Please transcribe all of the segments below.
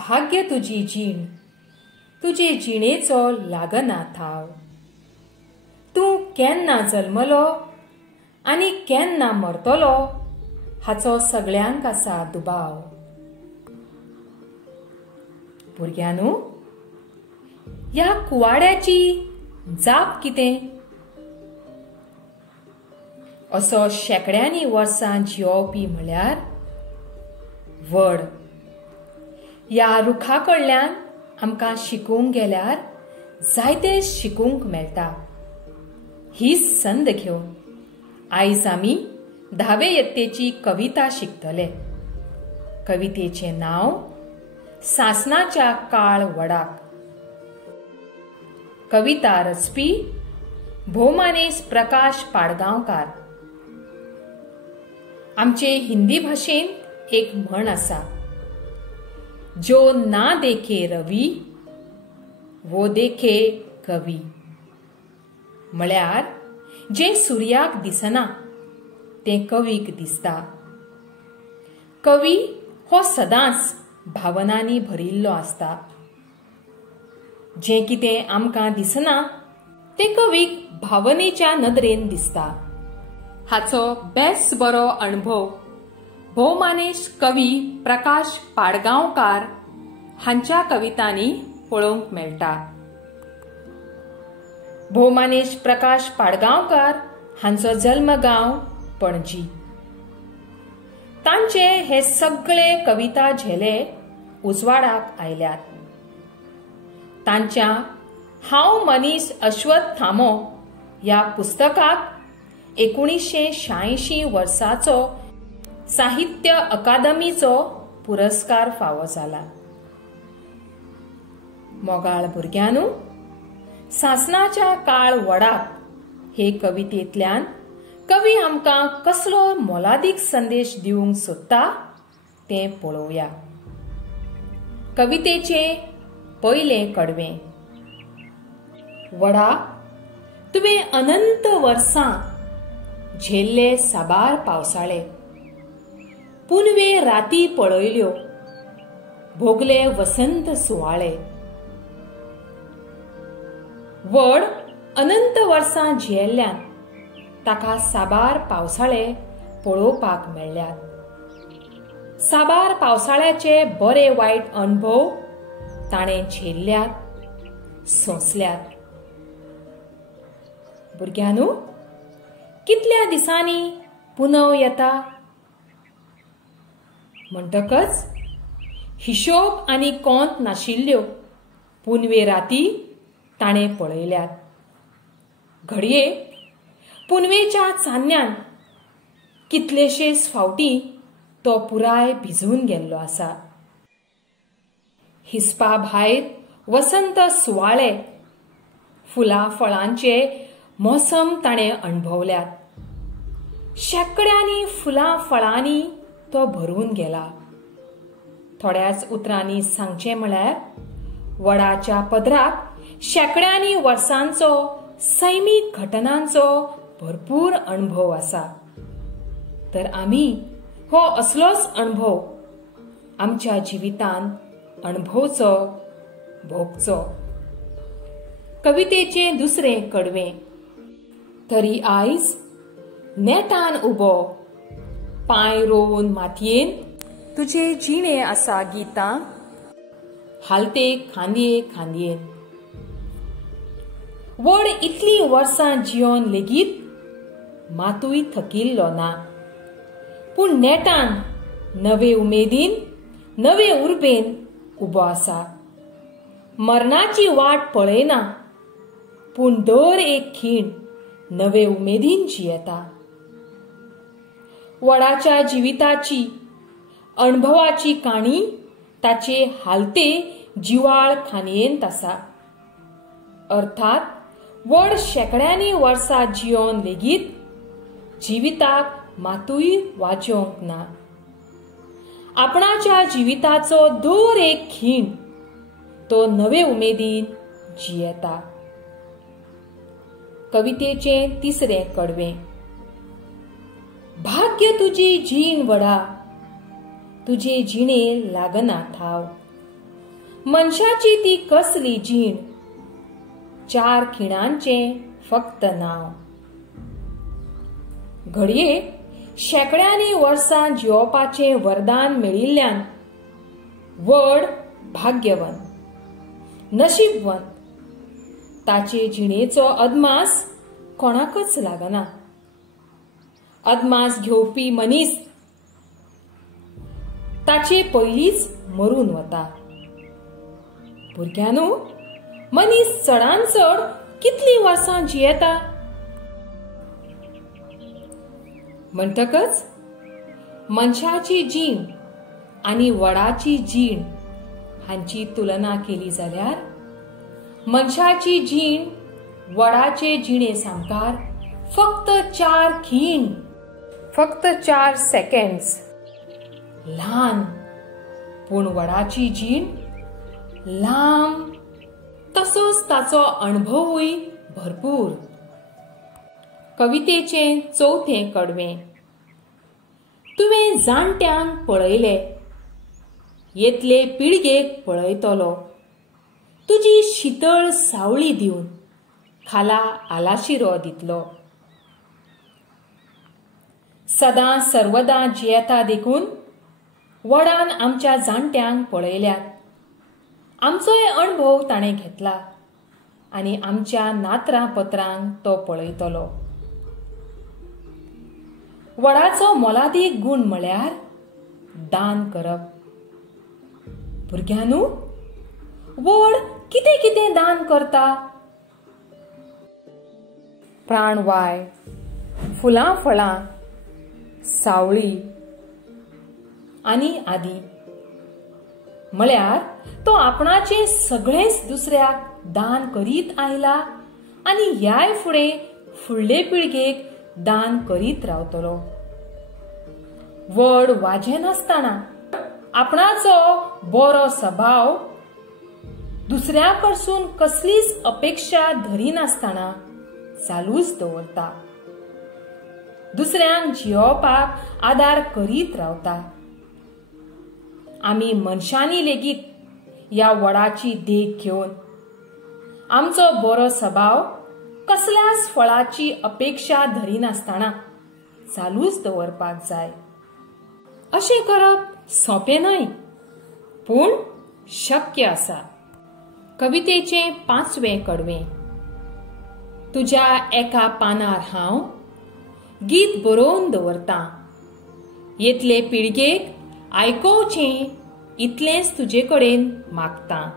भाग्य तुजी जीण, तुजे जिणेचो लागना थाव. तूं केन्ना जल्मलो आनी केन्ना मरतलो हाचो सगळ्यांक आसा दुबाव. भुरग्यांनो, ह्या कुवाड्याची जाप कितें? असो शेकड्यांनी वर्सां जियोवपी म्हळ्यार वड. ह्या रुखा कडल्यान आमकां शिकूंक गेल्यार जायते शिकूंक मेळटा. हीच संद घेवन आयज आमी 10वे यत्तेची कविता शिकतले. कवितेचें नांव सासणाच्या काळ वडाक. कविता रचपी भोवमानेस प्रकाश पाडगांवकार. आमचे हिंदी भाषेंत एक म्हण आसा, जो ना देखे रवी वो देखे कवी. म्हळ्यार जे सूर्याक दिसना तें कवीक दिसता. कवी हो सदांच भावनांनी भरिल्लो आसता. जें कितें आमकां दिसना तें कवीक भावनेच्या नदरेन दिसता. हाचो बेस बरो अणभव भोवमानेश कवी प्रकाश पाडगांवकार हांच्या कवितांनी पळोवंक मेळटा. भोवमानेश प्रकाश पाडगांवकार हांचो जल्मगांव पणजी. तांचे हे सगळे कविता झेले उजवाडाक आयल्यात. तांच्या हांव मनीस अश्वत्थामो ह्या पुस्तकाक 1986 वर्साचो साहित्य अकादमीचो पुरस्कार फावो जाला. मोगाळ भुरग्यांनो, सासणाच्या काळ वडाक हे कवितेंतल्यान कवी आमकां कसलो मोलादीक संदेश दिवंक सोदता तें पळोवया. कवितेचें पयलें कडवें. वडा, तुवें अनंत वर्सां झेल्ले साबार पावसाळे, पुनवे राती पळयल्यो, भोगले वसंत सुवाळे. वड अनंत वर्सां जियेल्ल्यान ताका साबार पावसाळे पळोवपाक मेळ्ळ्यात. साबार पावसाळ्याचे बरे वायट अणभव ताणें झेल्ल्यात, सोंसल्यात. भुरग्यांनो, कितल्या दिसांनी पुनव येता? म्हणटकच हिशोब आनी कोंत नाशिल्ल्यो पुनवे राती ताणें पळयल्यात. घडये पुनवेच्या चान्न्यान कितलेशेच फावटी तो पुराय भिजून गेल्लो आसा. हिसपा भायर वसंत सुवाळे, फुलां फळांचे मोसम ताणें अणभवल्यात. शेकड्यांनी फुलां फळांनी तो भरून गेला. थोड्याच उतरांनी सांगचें म्हळ्यार वडाच्या पदराक शेकड्यांनी वर्सांचो सैमीक घटनांचो भरपूर अणभव आसा. तर आमी हो असलोच अणभव आमच्या जिवितांत अणभवचो, भोगचो. कवितेचें दुसरें कडवें. तरी आयज नेटान उबो, पांय रोवन मातयेन तुजे जिणे आसा गितां, हालते खांदये खांदयेन. वड इतली वर्सां जियोन लेगीत मातूय थकिल्लो ना, पूण नेटान नवे उमेदीन, नवे उर्बेन उबो आसा. मरणाची वाट पळयना, पूण दर एक खीण नवे उमेदीन जियेता. वडाच्या जिविताची, अणभवाची काणी ताचे हालते जिवाळ खानयेंत आसा. अर्थात वड शेकड्यांनी वर्सां जियोन लेगीत जिविताक मातूय वाचोवंक ना. आपणाच्या जिविताचो दर एक खीण तो नवे उमेदीन जियेता. कवितेचें तिसरें कडवें. भाग्य तुजी जीण वडा, तुजे जिणे लागना थाव. मनशाची ती कसली जीण, 4 खिणांचे फक्त नाव. घडये शेकड्यांनी वर्सां जियोपाचे वरदान मेळिल्ल्यान व्हड भाग्यवन, नशीबवन ताचे जिणेचो अदमास कोणाकच लागना. अदमास घेवपी मनीस ताचे पयलींच मरून वता. भुरग्यांनो, मनीस चडान चड कितली वर्सां जियेता? म्हणटकच मनशाची जीण आनी वडाची जीण हांची तुलना केली जाल्यार मनशाची जीण वडाचे जिणे सामकार फक्त 4 खीण, फक्त 4 सेकंड्स ल्हान, पूण वडाची जीण लांब, तसोच ताचो अणभवूय भरपूर. कवितेचें 4थें कडवें. तुवें जाणट्यांक पळयले, येतले पिळगेक पळयतलो, तुजी शीतळ सावळी दिवन खाला आलाशिरो दितलो. सदां सर्वदां जियेता देखून वडान आमच्या जाणट्यांक पळयल्यात. आमचोय अणभव ताणें घेतला आनी आमच्या नातरां पत्रांक तो पळयतलो. वडाचो मोलादीक गूण म्हळ्यार दान करप. भुरग्यांनो, वड कितें कितें दान करता? प्राणवाय, फुलां फळां, सावळी आनी आदी. म्हळ्यार तो आपणाचे सगळेंच दुसऱ्याक दान करीत आयला आनी ह्याय फुडें फुडले पिळगेक दान करीत रावतलो. वड वाजें नासतना आपणाचो बरो स्वभाव दुसऱ्या कडसून कसलीच अपेक्षा धरिनासतना चालूच दवरता. दुसऱ्यांक जियोपाक आदार करीत रावता. आमी मनशांनी लेगीत ह्या वडाची देख घेवन आमचो बरो स्वभाव कसल्याच फळाची अपेक्षा धरिनासतना चालूच दवरपाक जाय. अशें करप सोंपें न्हय, पूण शक्य आसा. कवितेचें 5वें कडवें. तुज्या एका पानार हांव गीत बरोवन दवरतां, येतले पिळगेक आयकोवचें इतलेंच तुजे कडेन मागतां.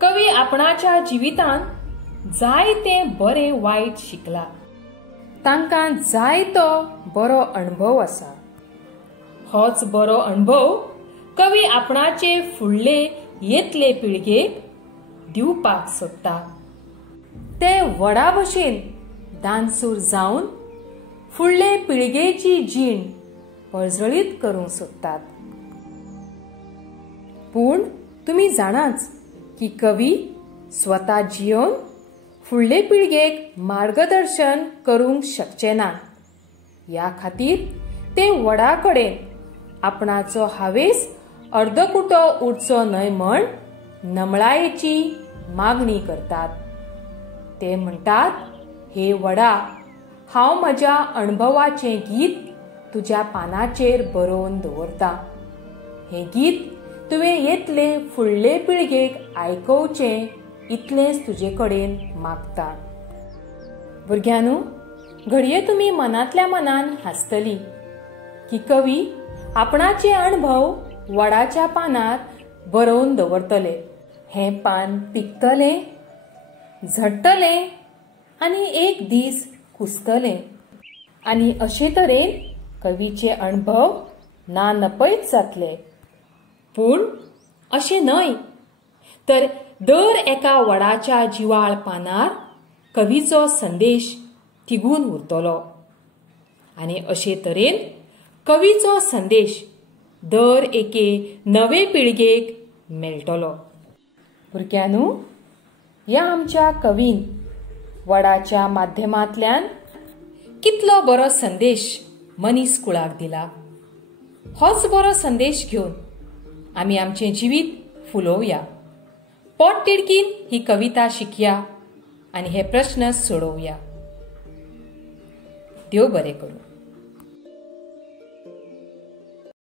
कवी आपणाच्या जिवितांत जायतें बरें वायट शिकला. तांकां जायतो बरो अणभव आसा. होच बरो अणभव कवी आपणाचे फुडले येतले पिळगेक दिवपाक सोदता. ते वडा भशेन दानसूर जावन फुडले पिळगेची जीण पळजळीत करूंक सोदतात. पूण तुमी जाणाच की कवी स्वता जियोन फुडले पिळगेक मार्गदर्शन करूंक शकचे ना. ह्या खातीर ते वडा कडेन आपणाचो हावेस अर्दकुटो उरचो न्हय म्हण नमळायेची मागणी करतात. ते म्हणटात, हे वडा, हांव म्हज्या अणभवाचें गीत तुज्या पानाचेर बरोवन दवरतां. हें गीत तुवें येतले फुडले पिळगेक आयकोवचें इतलेंच तुजे कडेन मागतां. भुरग्यांनो, घडये तुमी मनांतल्या मनान हांसतली की कवी आपणाचे अणभव वडाच्या पानार बरोवन दवरतले. हें पान पिकतलें, झडटलें आनी एक दीस कुसतलें. आनी अशे तरेन कवीचे अणभव ना नपयत जातले. पूण अशें न्हय, तर दर एका वडाच्या जिवाळ पानार कवीचो संदेश तिगून उरतलो. आनी अशे तरेन कवीचो संदेश दर एके नवे पिळगेक मेळटलो. भुरग्यांनो, ह्या आमच्या कवीन वडाच्या माध्यमांतल्यान कितलो बरो संदेश मनीस कुळाक दिला. होच बरो संदेश घेवन आमी आमचें जिवीत फुलोवया. पोट तिडकीन ही कविता शिकया आनी हे प्रश्न सोडोवया. देव बरें करूं.